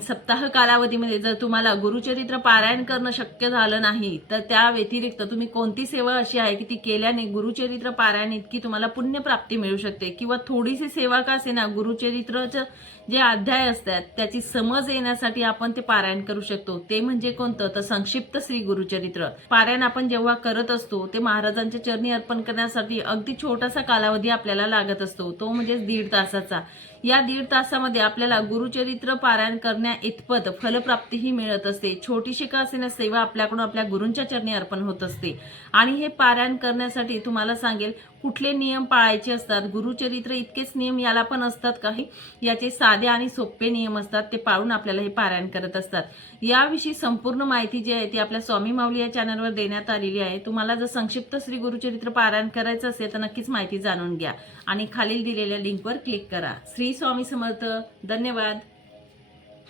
सप्ताह कालावधीमध्ये जर तुम्हाला गुरुचरित्र पारायण करणं शक्य झालं नाही तर त्या व्यतिरिक्त तुम्ही कोणती सेवा अशी आहे की ती केल्याने गुरुचरित्र पारायण इतकी तुम्हाला पुण्यप्राप्ती मिळू शकते, किंवा थोडीशी सेवा का असेना गुरुचरित्रचं जे अध्याय असतात त्याची समज येण्यासाठी आपण ते पारायण करू शकतो, ते म्हणजे कोणतं तर संक्षिप्त श्री गुरुचरित्र पारायण आपण जेव्हा करत असतो ते महाराजांच्या चरणी अर्पण करण्यासाठी अगदी छोटासा कालावधी आपल्याला लागत असतो, तो म्हणजे 1.5 तासाचा. या 1.5 तासामध्ये आपल्याला गुरुचरित्र पारायण करण्या इतपत फलप्राप्तीही मिळत असते. छोटीशी का असेना सेवा आपल्याकडून आपल्या गुरूंच्या चरणी अर्पण होत असते. आणि हे पारायण करण्यासाठी तुम्हाला सांगेल कुठले नियम पाळायचे असतात. गुरुचरित्र इतकेच नियम याला पण असतात काही, याचे साधे आणि सोपे नियम असतात, ते पाळून आपल्याला हे पारायण करत असतात. याविषयी संपूर्ण माहिती जी आहे ती आपल्या स्वामी माऊली या चॅनलवर देण्यात आलेली आहे. तुम्हाला जर संक्षिप्त श्री गुरुचरित्र पारायण करायचं असेल तर नक्कीच माहिती जाणून घ्या आणि खालील दिलेल्या लिंकवर क्लिक करा. श्री स्वामी समर्थ. धन्यवाद.